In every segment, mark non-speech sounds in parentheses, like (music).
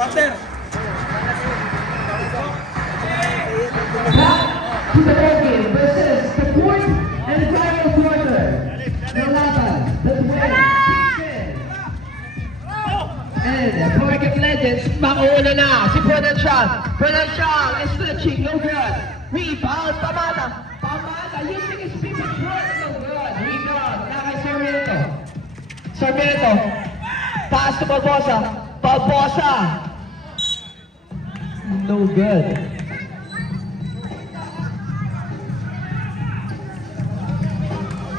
Quarter. Back to the ball game versus the fourth and final quarter. Ng laban, the 26 And Porket Legends, makuuna na si Pronanshan. Pronanshan is switching, no good. Rebound, Pamata. Pamata using his big shot, no good. Rebound, na kay Sarmiento. Sarmiento, pass to Barbosa. Barbosa. Good.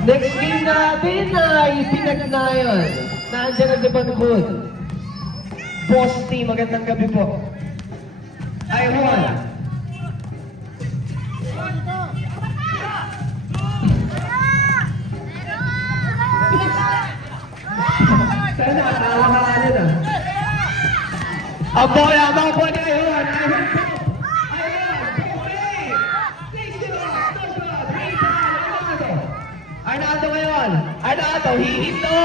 Next game natin ay pinagnayon. Nandiyan na sa bangkod. Boss team, magandang gabi po. I won. Sana natawa ka ah. Ang boy, ang mga boy na yun. I won po. Arnaldo. Arnaldo ngayon. Arnaldo, hihito.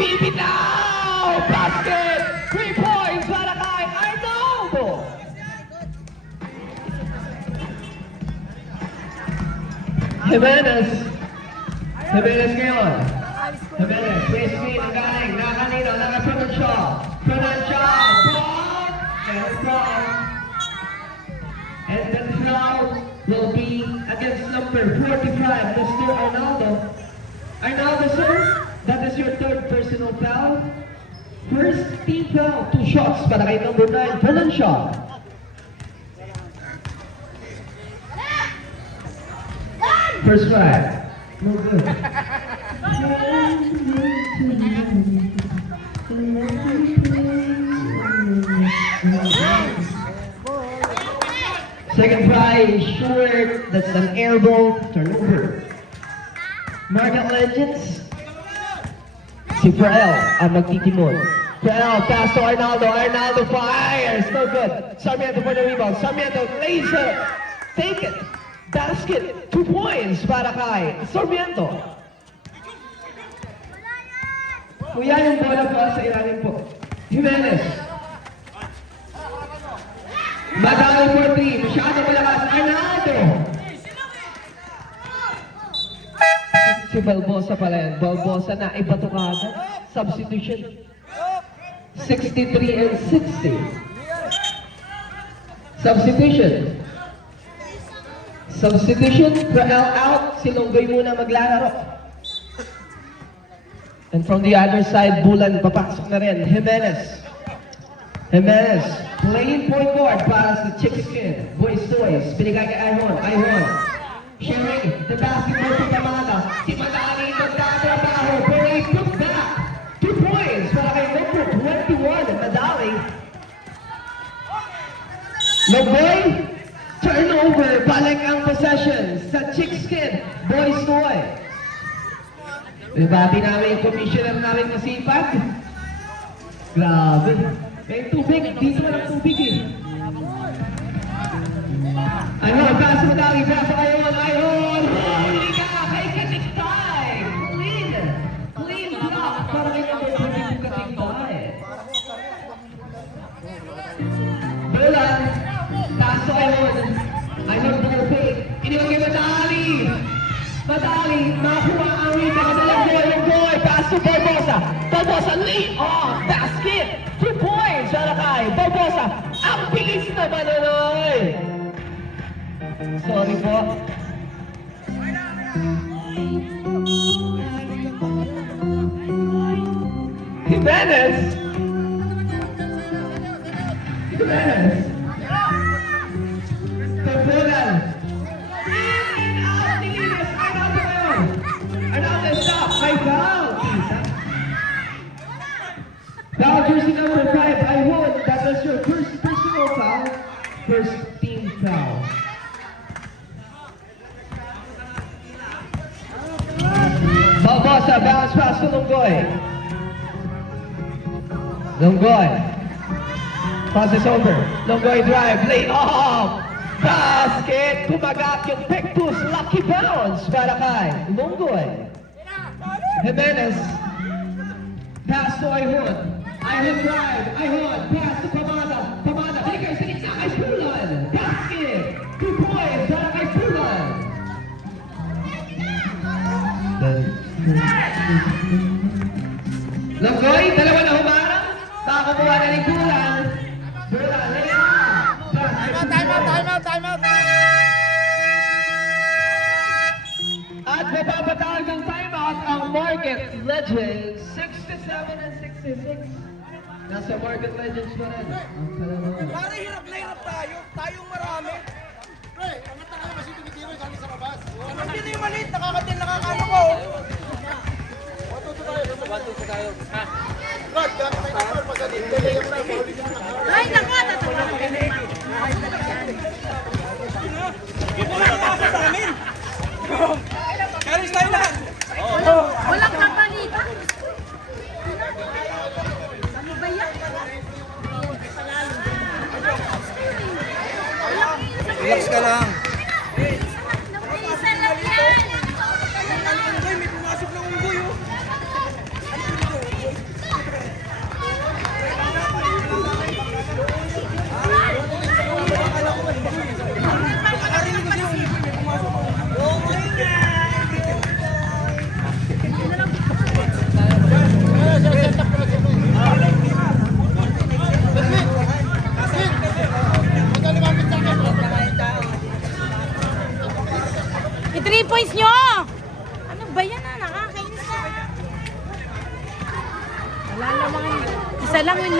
Bibitaw. Basket. Three points para kay Arnaldo. Jimenez. Jimenez ngayon. Jimenez, free screen, ang galing. Nakanino, Shaw. Fernand Shaw. Block. And foul. And the foul will be against number 45, Mr. Arnaldo. Arnaldo, sir, that is your third personal foul. First team foul, two shots para kay number 9, Fernand Shaw. First try. No good. Second try short. That's an air ball. Turnover. Market Legends. Si Frael ang magtitimon. Frael, pass to Arnaldo. Arnaldo fires. No good. Sarmiento for the rebound. Sarmiento lays it. Take it. Basket. Two points para kay Sarmiento. Kuya yung bola po sa ilalim po. Jimenez. Madami for three. Masyado malakas. Arnaldo. Si Balbosa pala yan. Balbosa na iba to kagad. Substitution. 63 and 60. Substitution. Substitution. Rael out. Si Longgoy muna maglalaro. And from the other side, Bulan papasok na rin. Jimenez. Jimenez. Playing point guard para sa Chickskin. Boys Toys. Binigay kay Ihon. Ihon. Sharing the basketball to Tamala. Loboy. Turnover. Balik ang possession sa Chickskin. Boys Toys. Ibati namin yung commissioner namin masipag. Grabe. May tubig. Dito walang tubig eh. Ano, pass mo. Pass to Barbosa. Barbosa lead off. Basket. Two points. Para kay Barbosa. Ang bilis naman Nonoy. Sorry po. Jimenez. Jimenez. Pagbulan. Barbosa, bounce pass to Longgoy. Longgoy. Pass is over. Longgoy drive, lay off. Basket. Tumagat yung Pectus. Lucky bounce para kay Longgoy. Jimenez. Pass to Ayhon. Ihon drive. Ihon. Pass to. Pamada. Langgoy, dalawa na humarang. Nakakuha na ni out. Basket. Time out, time out, time out, time out. At mapapatawag ng timeout ang Market Legends 67 and 66. Nasa Market Legends pa rin. Pare, hirap na hirap tayo. Tayong marami.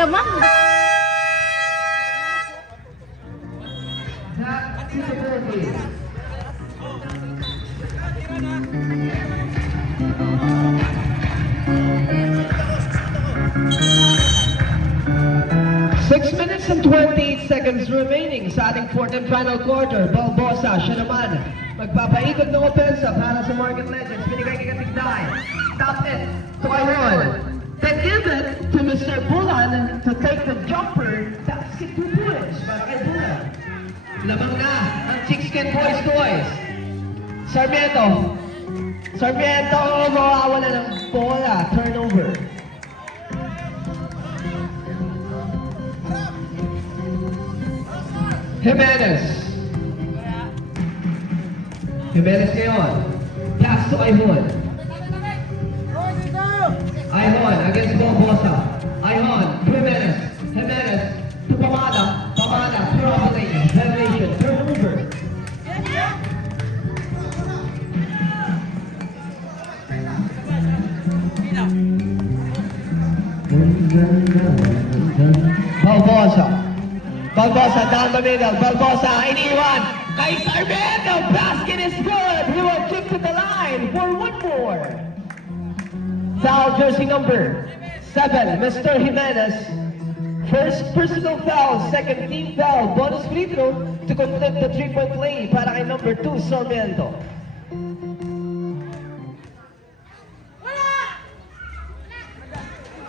Six minutes and 28 seconds remaining sa ating fourth and final quarter. Balbosa, siya naman. Magpapaikot ng opensa para sa Morgan Legends. Binigay kay Katigday. Top take the jumper. Basket two points para kay Bulan. Lamang na ang Chickskin Boys Toys. Sarmiento. Sarmiento, mawawala ng bola. Turnover. Jimenez. Jimenez ngayon. Pass to Ihon. Ihon against Barbosa. Ihon. Jimenez. Jimenez. To Pamada. Pamada. Probably. Elevation. Turnover. Barbosa. Barbosa down the middle. Barbosa iniwan. Kay Sarmiento. Basket is good. He will kick to the line for one more. Foul jersey number seven, Mr. Jimenez. First personal foul, second team foul, bonus free throw to complete the three-point play para kay number two, Sarmiento.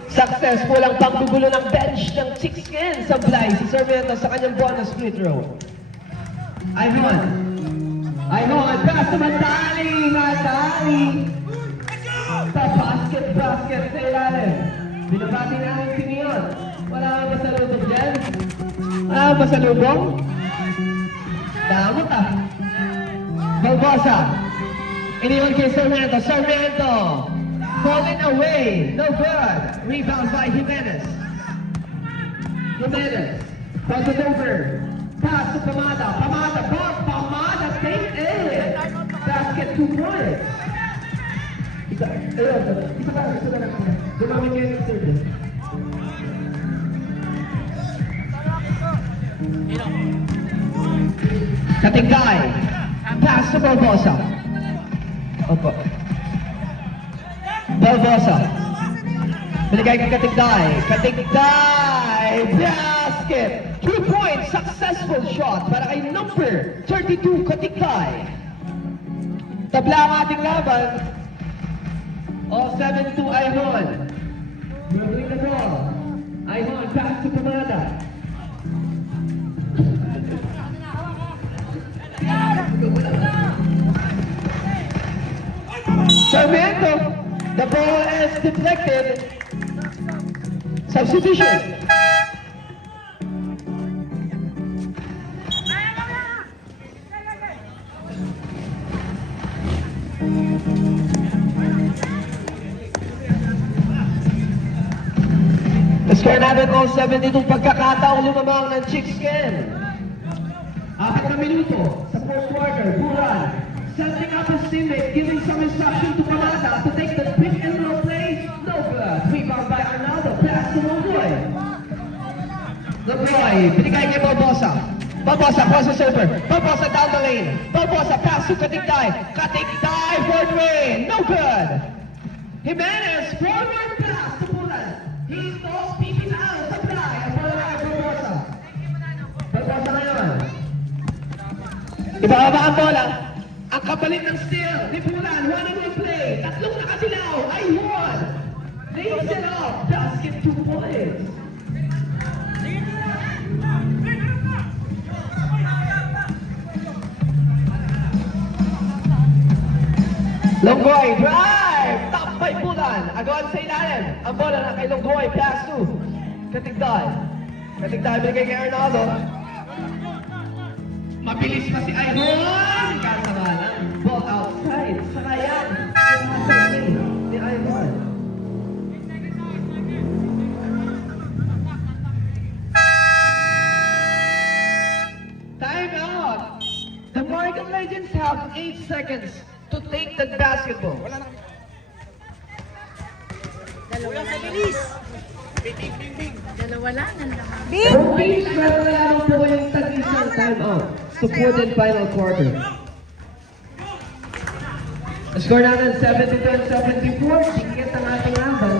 Successful ang panggugulo ng bench ng Chickskin sa Bly si Sarmiento sa kanyang bonus free throw. Ivan. Ivan, pass naman tali, natali. Sa basket, basket sa ilalim. Binabati na ang team yun. Wala kang pasalubong dyan? Wala kang pasalubong? Damot ah. Balbosa. Iniwan kay Sarmiento. Sarmiento. Falling away. No good. Rebound by Jimenez. Jimenez. Pass it over. Pass to Pamada. Pamada. Bob. Pamada. Take it. Basket two points. Isa, ayun, isa ka, isa ka doon naman kayo ng third. Pass to Barbosa. Opo. Barbosa. Binigay kay Katinggay. Katinggay. Basket. Two points. Successful shot para kay number 32 Katinggay. Tabla ang ating laban. O, 7-2 ay 1. You're doing the ball. I want back to Kamada. Sarmiento, the ball is deflected. Substitution. Score natin all 72 pagkakataong lumamang ng Chickskin. Apat na minuto sa first quarter, Buran. Setting up his teammate, giving some instruction to Kamada to take the pick and roll play. No good. Rebound by Arnaldo. Pass to Loboy. Loboy, binigay kay Barbosa. Barbosa, crosses over. Barbosa down the lane. Barbosa, pass to Katigday. Katigday for three. No good. Jimenez, forward pass to Buran. He goes Ibababa ang bola. Ang kapalit ng steal. Ni Bulan, one and one play. Tatlong nakasilaw. Ay, one. Lays it off. Basket two points. Longgoy, drive! Top by Bulan. Agawan sa ilalim. Ang bola na kay Longgoy. Pass to. Katigdal. Katigdal binigay kay Arnaldo. Mabilis pa si Iron! Lang, ball outside. Saka yan, ni, Iron. Time out! The Morgan Legends have 8 seconds to take the basketball. Kuya, sa bilis. Bing, bing, bing, bing. Dalawa lang. ang laman. Pero please, meron lamang po yung tag-isang time out sa fourth and final quarter. Score natin 72 and 74. Sikit ang ating laban.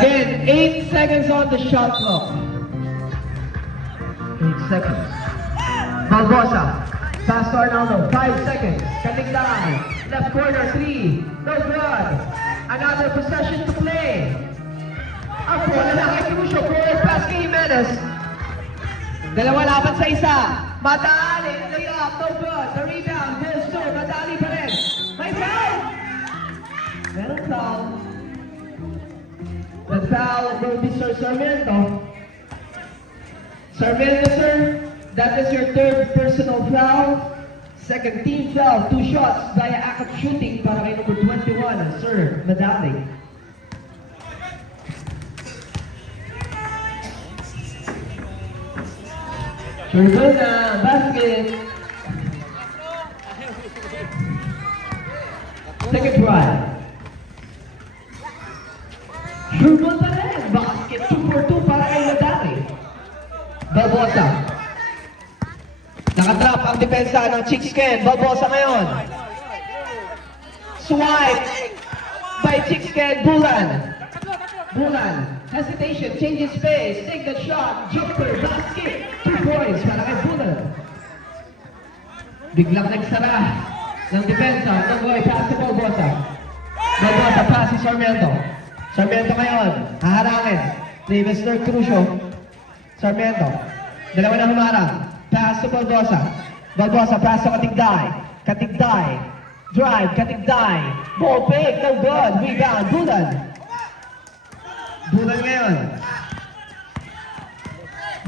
Again, 8 seconds on the shot clock. 8 seconds. Barbosa. Pass to Arnaldo. 5 seconds. Katigdaan. Left corner, 3. No good. Another possession to play. Bola na kay Crucio. Forward pass kay Jimenez. Dalawa laban sa isa. Madali. Layup. No good. The rebound The foul will be Sir Sarmiento. Sarmiento, sir, that is your third personal foul. Second team foul, two shots via act shooting para kay number 21, Sir Madali. Turbina, basket. Second try. Barbosa. Nakatrap ang depensa ng Chicksken. Barbosa ngayon. Swipe by Chicksken. Bulan. Bulan. Hesitation. Changes space. Take the shot. Jumper. Basket. Two points para kay Bulan. Biglang nagsara ng depensa. Tunggoy. Pass si Barbosa. Barbosa. Pass si Sarmiento. Sarmiento ngayon. Haharangin ni Mr. Crucio. Sarmiento. Dalawa na humarang. Pass to Barbosa. Barbosa, pass to Katigday. Katigday. Drive, Katigday. Ball fake, no good. Rebound, Bulan. Bulan ngayon.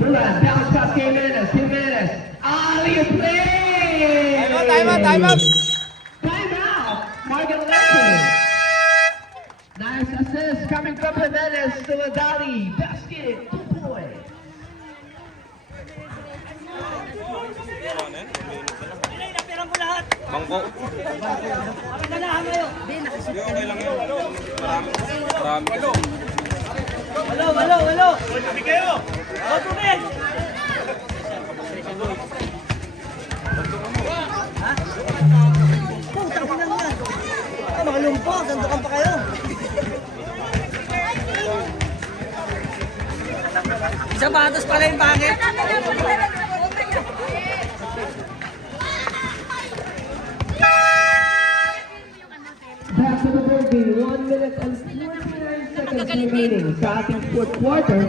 Bulan, bounce pass kay Jimenez. Jimenez. Alley play! Time out, time out, time out. Time out. Morgan Lopez. Nice assist coming from Jimenez to Madali. Basket, two points. Bangko. Okay lang yun. Marami. Marami kasi. Walo, walo, walo. Tubig kayo. O, tubig. Putang ina yan. Ay, mga lumpo. Sandukan pa kayo. pala yung pangit. The Derby, 1 minute and 49 seconds remaining sa ating fourth quarter.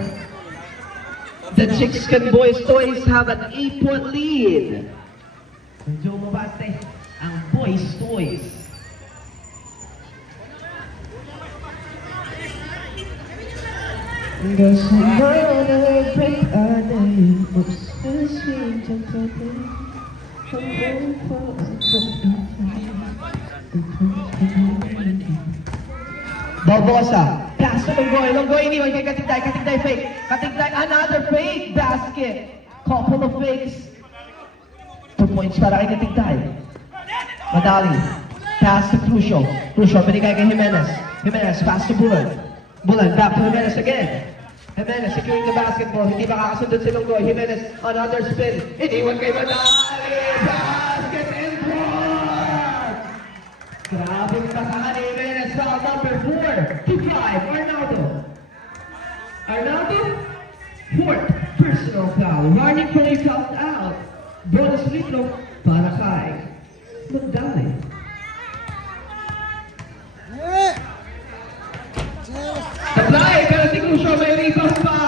The Chicken Boys Toys have an 8-point lead. Medyo mabaste ang Boys Toys. Gusto mo na break anay Magsasing ang kapatid Hanggang pa Barbosa, pass to Longgoy, Longgoy iniwan kay Katigday, Katigday fake, Katigday another fake basket, couple of fakes, two points para kay Katigday. Madali, pass to Crucio, Crucio binigay kay Jimenez, Jimenez pass to Bulan, Bulan back to Jimenez again, Jimenez securing the basketball, hindi makakasundot si Longgoy, Jimenez another spin, iniwan kay Madali, basket and block! Grabe yung kasakan ni Jimenez foul number 4 to 5, Arnaldo. Arnaldo, fourth personal foul. Running play fouled out. Bonus free para kay Magdali. Supply, pero si Crucio may rebound pa.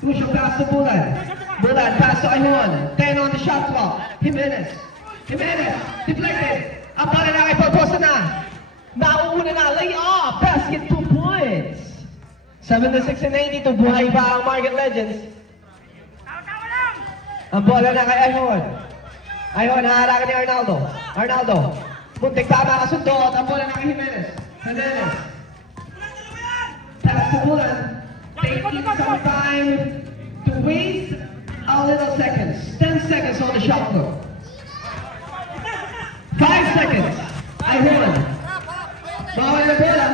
Crucio pass to Bulan. Bulan pass to Ayun. 10 on the shot clock. Jimenez. Jimenez, deflected. Ang pala na kay Barbosa na. Nauuna na, lay off. Basket, 2 points. 76 and 82, buhay pa ang Market Legends. Ang bola na kay Ayun. Ayun, haharangan ni Arnaldo. Arnaldo, muntik pa makasundot. Ang bola na kay Jimenez. Jimenez. Pass to Bulan. Taking some time to waste a little seconds. 10 seconds on the shot clock. Five seconds. Ayun. Bawal na bola.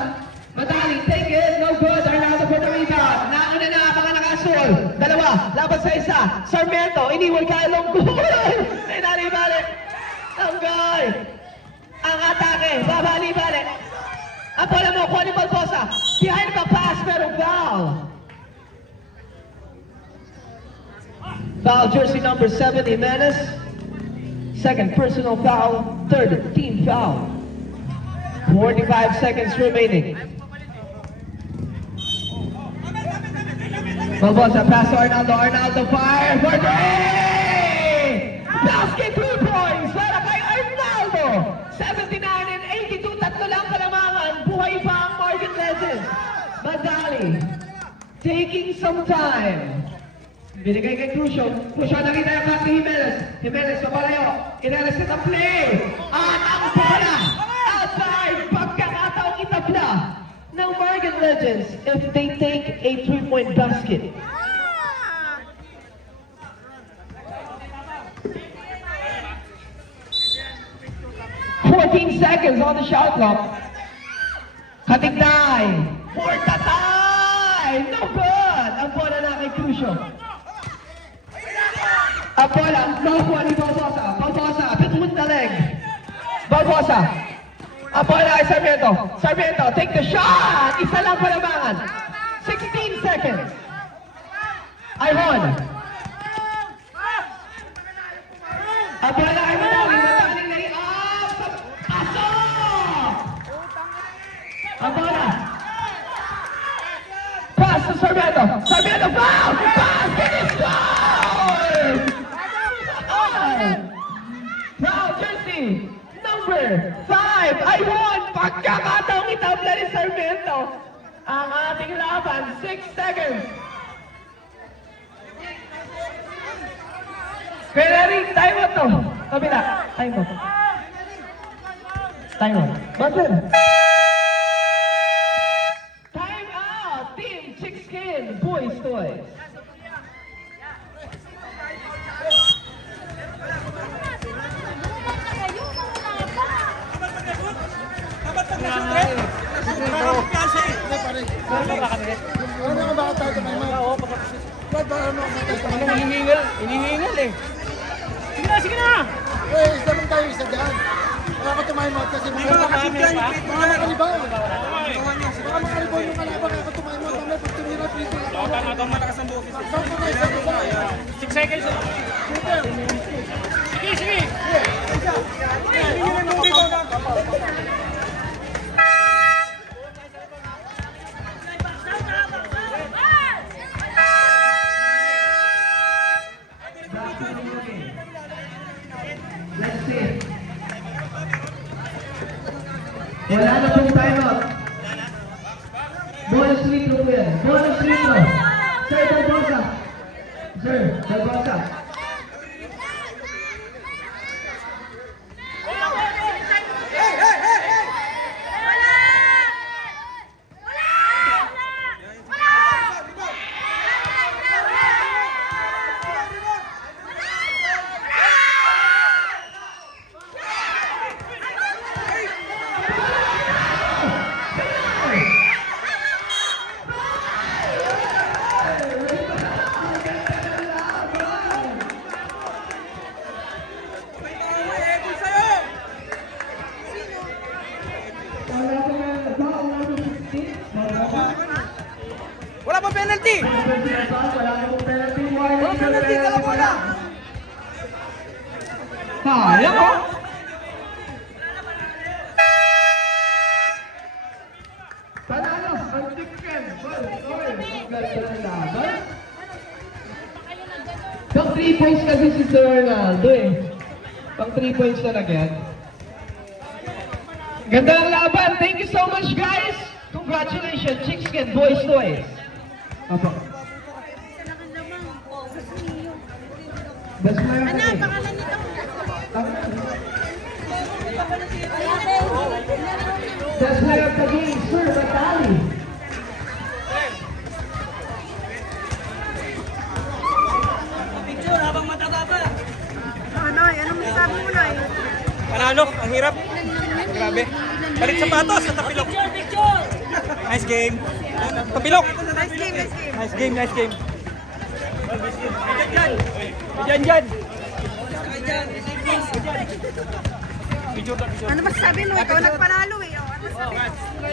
Madali, take it, no good. Arnaldo for the rebound. Nauna na, mga nakasul. Dalawa, laban sa isa. Sarmiento, iniwan kay Longgol. May (laughs) nalibalik. Longgol. Ang atake, babali-balik. Ang bola mo, Juan Balbosa. Behind the pass, pero foul. Foul jersey number 7, Jimenez. Second personal foul, third team foul. 45 seconds remaining. Barbosa, pass Arnaldo. Arnaldo fire for three! Basket three points para kay Arnaldo. 79 and 82, tatlo lang kalamangan. Buhay pa ang Market Legends. Madali. Taking some time. Binigay kay Crucio. Crucio nakita yung pass ni Jimenez. Jimenez papalayo. Inalas na play. At ang bola. Market Legends if they take a three-point basket. Fourteen seconds on the shot clock. Katigday. For tatay. No good. Ang bola na kay Crucio. Ang bola, nakuha ni Barbosa. Barbosa, between the leg. Barbosa. Ang bola kay Sarmiento. Sarmiento, take the shot. Isa lang palabangan. 16 seconds. Ayhon. Ang bola kay Madali. Madaling lay-up. Pasok! Ang bola. Pass to Sarmiento. Sarmiento, foul! Basket is scored! Foul! Foul jersey number 5. I won! Pagkakataong itabla ni Sarmiento. Ang ating laban, 6 seconds. Ferrari, time mo to. Kabila, time mo. Time mo. Button. Time out! Team Chickskin Boys Toys. Hinihingal, eh. Sige na, sige na! Eh, isa lang tayo isa dyan. Kaya ako tumaymay kasi mga makalibaw. Mga makalibaw. Mga makalibaw yung kalaban kaya ako tumaymay. Mamaya pag tumira, dito. Tama, tama, malakas ang boses. Bakit 6 seconds. Sige, sige. Minimum mong rebound na. Wala na pong timeout. Bonus free throw po yan. Bonus free throw. Sir, Barbosa. Sir, Barbosa. Wala pa penalty! Wala penalty. Wala dala bola! Sayang oh. Panalo ang ang ng laban. Pang 3 points kasi si Sir Ronaldo eh. Pang 3 points na agad. Ganda ng laban. Thank you so much guys. Congratulations, Chicken Boys Toys. Apo. Best player Ano, eh. pangalan nito? Player of the game, Sir Batali. Ano, ano mo sabi mo na eh? Panalo, ang hirap. Grabe. Balik sapatos sa tapilok. Nice game. Tapilok. Nice game, nice game. Nice game, nice game. Diyan, diyan. Ano ba sabi mo? Ikaw nagpanalo eh. Oh, ano?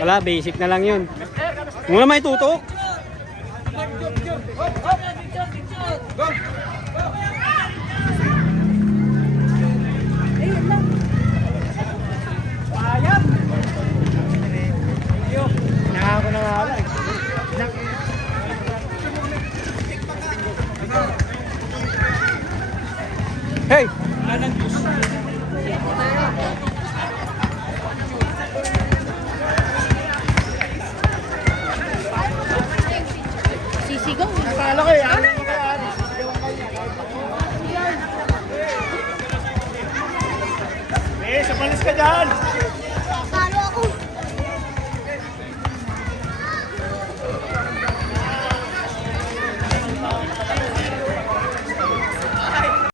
Wala, basic na lang yun. Muna may tutok. Nakako